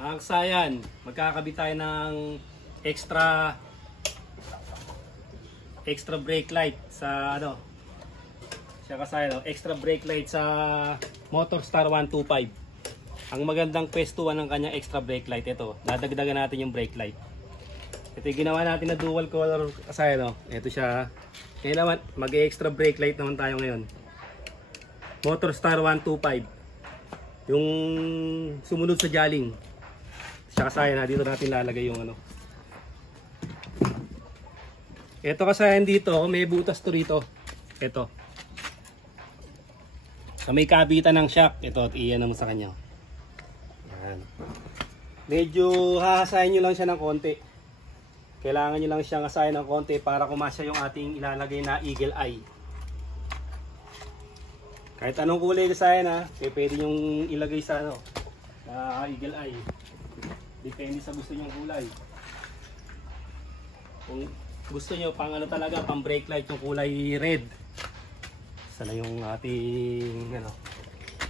Ang sayan, magkakabit tayo ng extra brake light sa ano. Siya kasayan, extra brake light sa Motorstar 125. Ang magandang pwestuhan ng kanyang extra brake light ito. Dadagdagan natin yung brake light. Ito yung ginawa natin na dual color kasayan, no. Ito siya. Ngayon naman, mag-extra brake light naman tayo ngayon. Motorstar 125. Yung sumunod sa Jaling. Siya kasayan, na dito natin lalagay yung ano. Ito kasayan dito, may butas to rito. Ito. So, may kabitan ng shock. Ito, iyan naman sa kanya. Yan. Medyo hahasayan nyo lang siya ng konti. Kailangan nyo lang siyang hasayan ng konti para kumasya yung ating ilalagay na eagle eye. Kahit anong kulay kasayan ha, pwede nyong ilagay sa ano, eagle eye. Depende sa gusto nyong kulay. Kung gusto nyo pang ano talaga, pang brake light yung kulay red. Sana yung ating ano,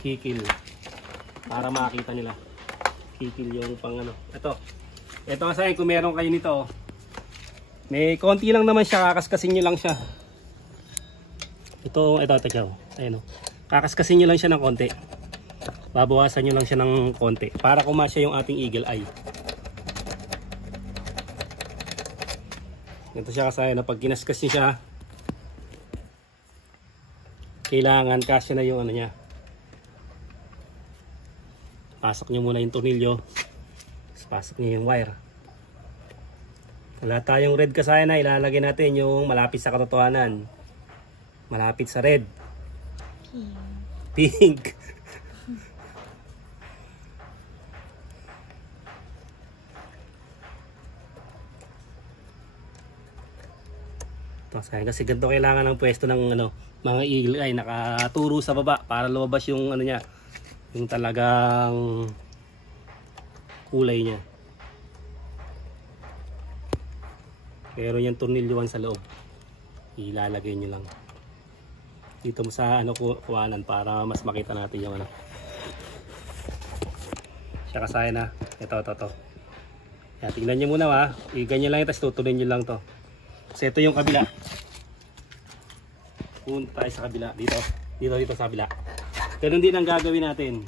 kikil. Para makita nila. Kikil yung pang ano. Ito kasi kung meron kayo nito, may konti lang naman siya, kakaskasin nyo lang siya. Ito. Ayun o. Kakaskasin nyo lang siya ng konti. Babawasan nyo lang siya ng konti para kumasya yung ating eagle eye. Ito siya kasi na pag kinaskas nyo siya, kailangan kasya na yung ano niya. Pasok nyo muna yung tornilyo. Pasok nyo yung wire. Wala tayong red kasaya na, ilalagay natin yung malapit sa katotohanan. Malapit sa red. Pink. Kasi ganito kailangan ng pwesto ng ano, mga eagle eye, nakaturo sa baba para lumabas yung ano niya, yung talagang kulay niya. Pero yung tornilyoan sa loob, ilalagay nyo lang dito mo sa ano, kuwanan para mas makita natin yung ano. Siya kasaya na. Ito. Yan, tingnan nyo muna ha. Ganyan lang, tapos tutuloy nyo lang to. Kasi ito yung kabila. Punta tayo sa kabila. Dito sa kabila. Ganun din ang gagawin natin.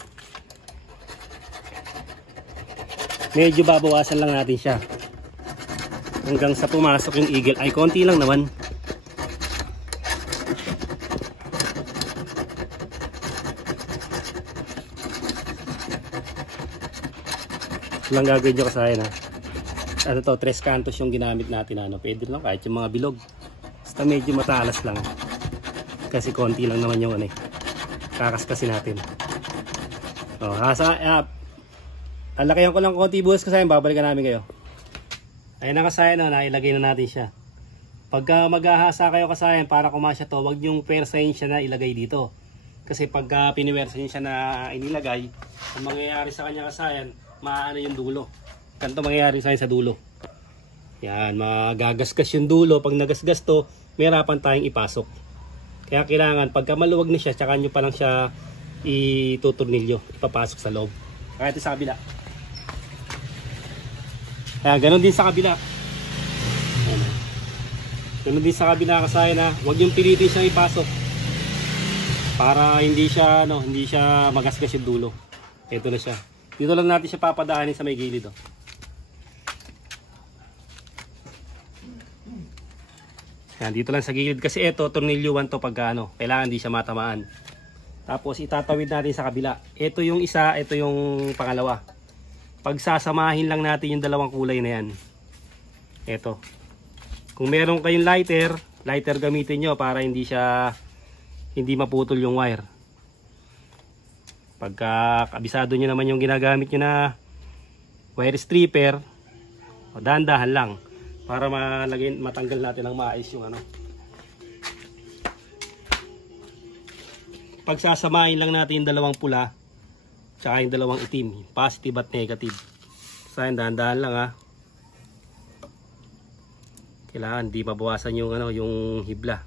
Medyo babawasan lang natin siya. Hanggang sa pumasok yung eagle eye. Konti lang naman. Lang gagawin nyo kasayan ha. Ano to, 3 cantos yung ginamit natin, ano, pwede lang kahit yung mga bilog. Basta medyo matalas lang. Kasi konti lang naman yung ano eh. Kakaskasin natin. Oh, alakihan ko lang konti bukas kasayan, babalikan namin kayo. Ayun na kasayan, no, nailagay na natin siya. Pagka maghahasa kayo kasayan para kumasya to, wag yung persahin siya na ilagay dito. Kasi pagka piniwersahin siya na inilagay, ang mangyayari sa kanya kasayan, maano yung dulo. Ganito mangyayari sa dulo. Yan, magagasgas yung dulo. Pag nagasgas to, may harapan tayong ipasok. Kaya kailangan, pagka maluwag na siya, tsaka nyo pa lang siya ituturnilyo, ipapasok sa loob. Kaya ito sa kabila. Kaya ganun din sa kabila. Yan. Ganun din sa kabila kasaya na, huwag yung pilitin siya ipasok. Para hindi siya magasgas yung dulo. Ito na siya. Dito lang natin siya papadaanin sa may gilid. Oh. Yan, dito lang sa gilid kasi ito, tornilyuan to pagka ano, kailangan di siya matamaan. Tapos itatawid natin sa kabila. Ito yung isa, ito yung pangalawa. Pagsasamahin lang natin yung dalawang kulay na yan. Ito. Kung meron kayong lighter gamitin nyo para hindi maputol yung wire. Pagka kabisado nyo naman yung ginagamit nyo na wire stripper, dahan-dahan lang para matanggal natin ang maayos yung ano. Pagsasamahin lang natin yung dalawang pula tsaka yung dalawang itim, positive at negative. Saan, dahan-dahan lang ha. Kailangan di mabawasan yung ano, yung hibla.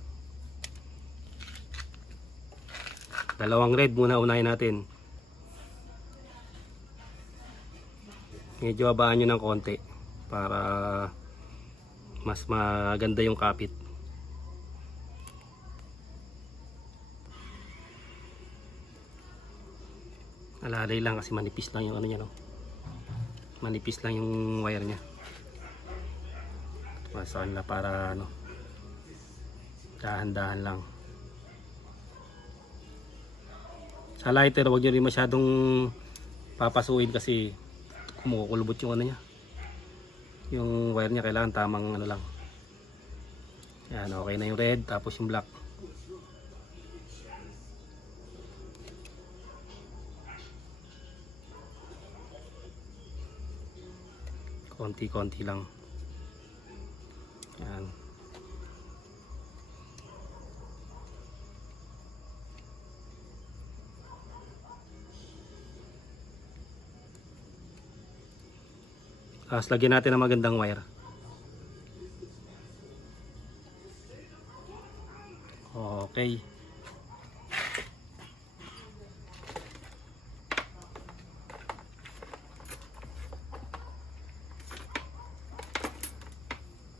Dalawang red muna unahin natin. Medyo abaan nyo ng konti para mas maganda yung kapit. Alalay lang kasi manipis lang yung ano niya, no? Manipis lang yung wire niya. Sa kanila para ano, dahan-dahan lang. Sa lighter, huwag nyo rin masyadong papasuin kasi kumukulubot yung ano niya. Yung wire niya kailangan tamang ano lang. Yan, okay na yung red, tapos yung black. Konti-konti lang. Yan. Tapos lagyan natin ng magandang wire. Okay.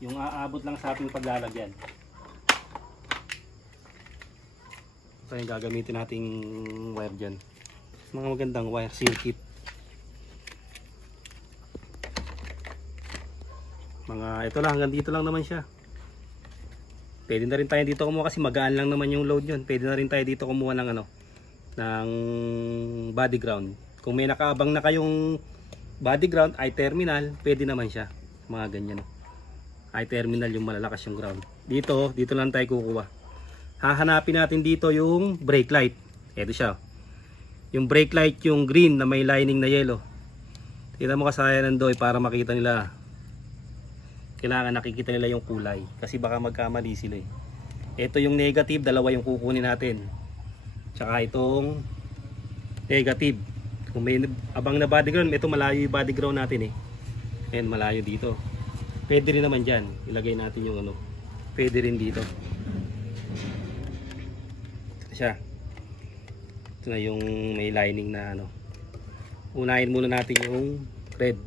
Yung aabot lang sa ating paglalagyan. Ito yung gagamitin nating wire dyan. Mga magandang wire, circuit. Mga ito lang, hanggang dito lang naman siya. Pwede na rin tayo dito kumuha kasi magaan lang naman yung load yun. Pwede na rin tayo dito kumuha ng ano, ng body ground. Kung may nakaabang na kayong body ground ay terminal, pwede naman siya. Mga ganyan. Ay terminal yung malalakas yung ground. Dito lang tayo kukuha. Hahanapin natin dito yung brake light. Ito siya. Yung brake light yung green na may lining na yellow. Tingnan mo kasaya nandoy para makita nila. Kailangan nakikita nila yung kulay kasi baka magkamali sila eh. Ito yung negative, dalawa yung kukunin natin. Tsaka itong negative. Kung may abang na body ground, ito malayo yung body ground natin eh. Ayan, malayo dito. Pwede rin naman dyan. Ilagay natin yung ano. Pwede rin dito. Ito siya. Ito na yung may lining na ano. Unahin muna natin yung red.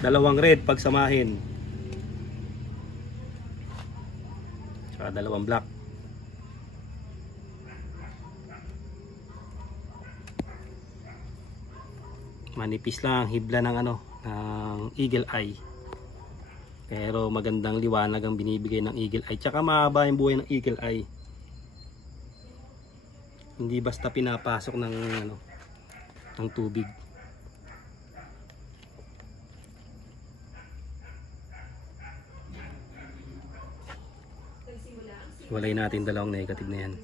Dalawang red pagsamahin. Tsaka dalawang black. Manipis lang ang hibla ng ano, ng eagle eye. Pero magandang liwanag ang binibigay ng eagle eye. Tsaka mahaba yung buhay ng eagle eye. Hindi basta pinapasok ng ano, ng tubig. Walay natin dalawang negative na yan.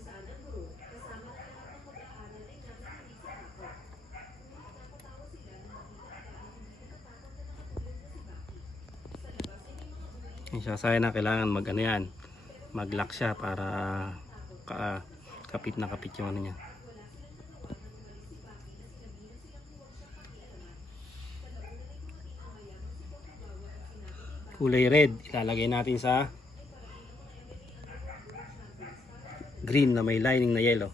Saya na kailangan mag ano yan, mag-lock siya para kapit na kapit yung ano niya. Kulay red ilalagay natin sa green na may lining na yellow.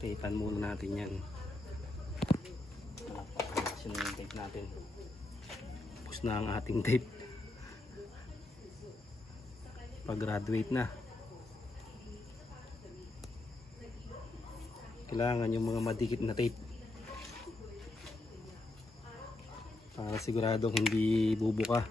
Tapean muna natin yan. Yung tape natin. Tapos na ang ating tape. Pag graduate na, kailangan yung mga madikit na tape para siguradong hindi bubuka.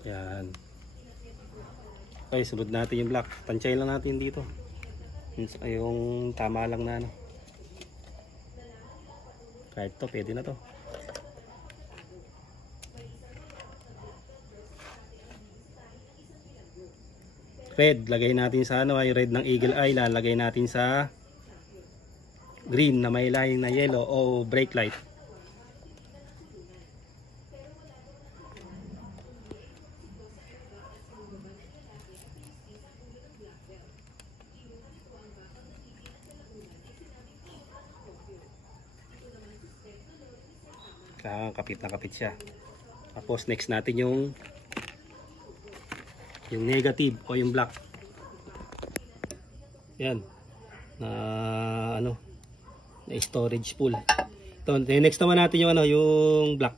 Yan. Okay, sunod natin yung black. Tansyahin lang natin dito. Yung tama lang na ano. Kahit to, pwede na to. Red, lagay natin sa ano, ay red ng eagle eye. Lalagay natin sa green na may line na yellow o brake light. Kapit na kapit siya. Tapos next natin yung negative o yung black. Yan. Na storage spool. Ito, next naman natin yung yung black.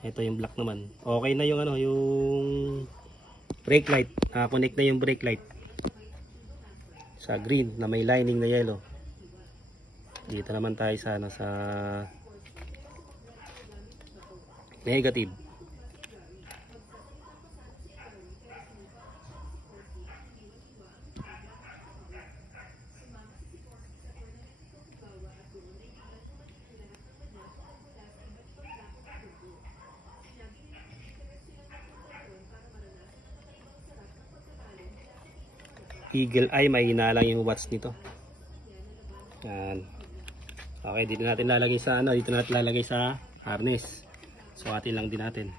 Ito yung black naman. Okay na yung yung brake light. Connect na yung brake light sa green na may lining na yellow. Dito naman tayo sa sa negative. Eagle Eye, mahina lang yung watts nito. Yan. Okay, dito natin lalagay sa dito natin lalagay sa harness. Sukatin lang din natin.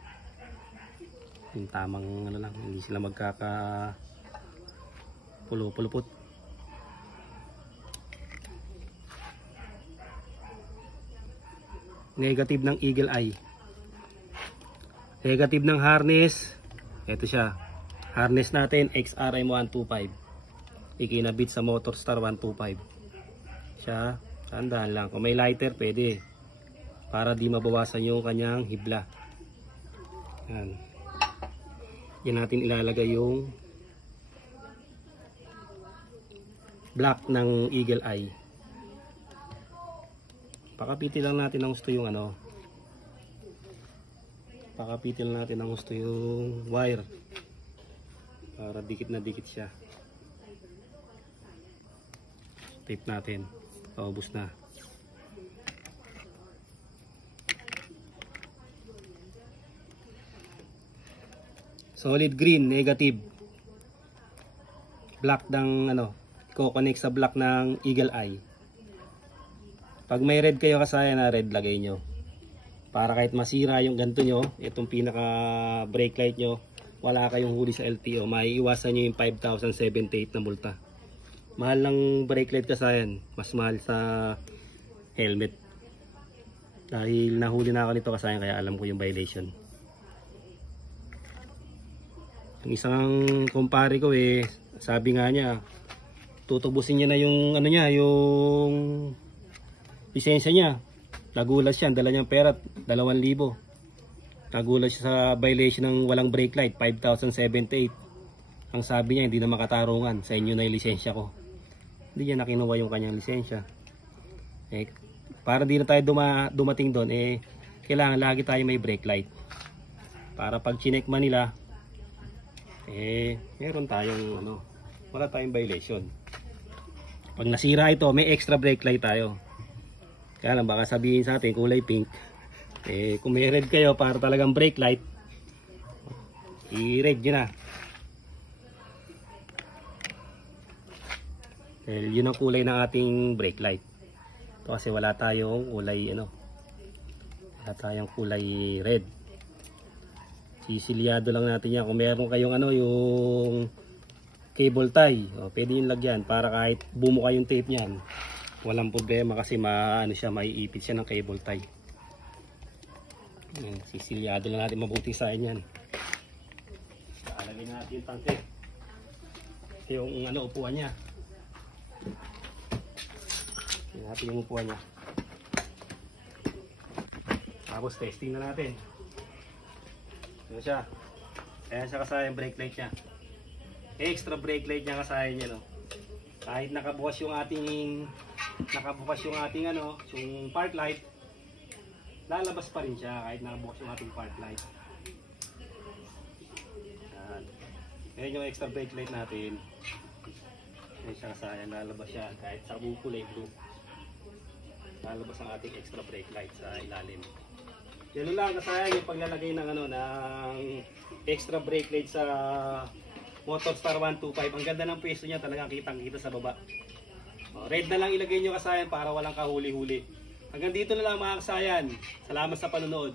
Yung tamang lang, hindi sila magkaka pulupot. Negative ng Eagle Eye. Negative ng harness. Ito siya. Harness natin XRM 125. Ikinabit sa Motorstar 125. Siya, tandaan lang. Kung may lighter, pwede. Para di mabawasan yung kanyang hibla. Yan. Yan natin ilalagay yung black ng Eagle Eye. Pakapitin lang natin ang gusto yung pakapitin lang natin ang gusto yung wire. Para dikit na dikit siya. Tape natin. Paubos na. Solid green, negative. Black ng i-connect sa black ng Eagle Eye. Pag may red kayo kasayan na red, lagay nyo. Para kahit masira yung ganto nyo, itong pinaka brake light nyo, wala kayong huli sa LTO, maiiwasan nyo yung 5,078 na multa. Mahal ng brake light kasayan, mas mahal sa helmet. Dahil nahuli na ako nito kasayan, kaya alam ko yung violation. Yung isang kumpare ko sabi nga niya, tutubusin niya na yung yung lisensya niya. Nagulat siya, dala niyang pera 2,000. Nagulat siya sa violation ng walang brake light, 5,078. Ang sabi niya, hindi na makatarungan, sa inyo na yung lisensya ko. Hindi niya nakinuha yung kanyang lisensya. Para di na tayo dumating doon, kailangan lagi tayo may brake light. Para pag chinek man nila, meron tayong wala tayong violation. Pag nasira ito, may extra brake light tayo. Kaya lang baka sabihin sa atin kulay pink. Kung may red kayo para talagang brake light, i-red nyo na. Yun ang kulay ng ating brake light. Ito kasi wala tayong kulay wala tayong kulay red. Sisilyado lang natin yan. Kung meron kayong yung cable tie, pwede yung lagyan para kahit bumuka yung tape niyan, walang problema kasi maiipit siya ng cable tie. Sisilyado lang natin mabuti sa yan. Lalagyan natin yung tangke. Ito yung upuan niya. Tingnan natin yung upuan niya. Tapos testing na natin. Ito siya. Ayan siya kasaya yung brake light niya. Extra brake light niya kasaya niya Kahit nakabukas yung ating yung park light, lalabas pa rin siya kahit nakabukas yung ating park light. Ayan yung extra brake light natin. Ayan siya kasaya, lalabas siya kahit sa kulay blue. Lalabas ang ating extra brake light sa ilalim. Yan lang kasaya yung paglalagay ng ng extra brake light sa Motorstar 125. Ang ganda ng pwesto niya, talagang kitang-kita sa baba. Red na lang ilagay nyo kasayan para walang kahuli-huli. Hanggang dito na lang mga kasayan. Salamat sa panonood.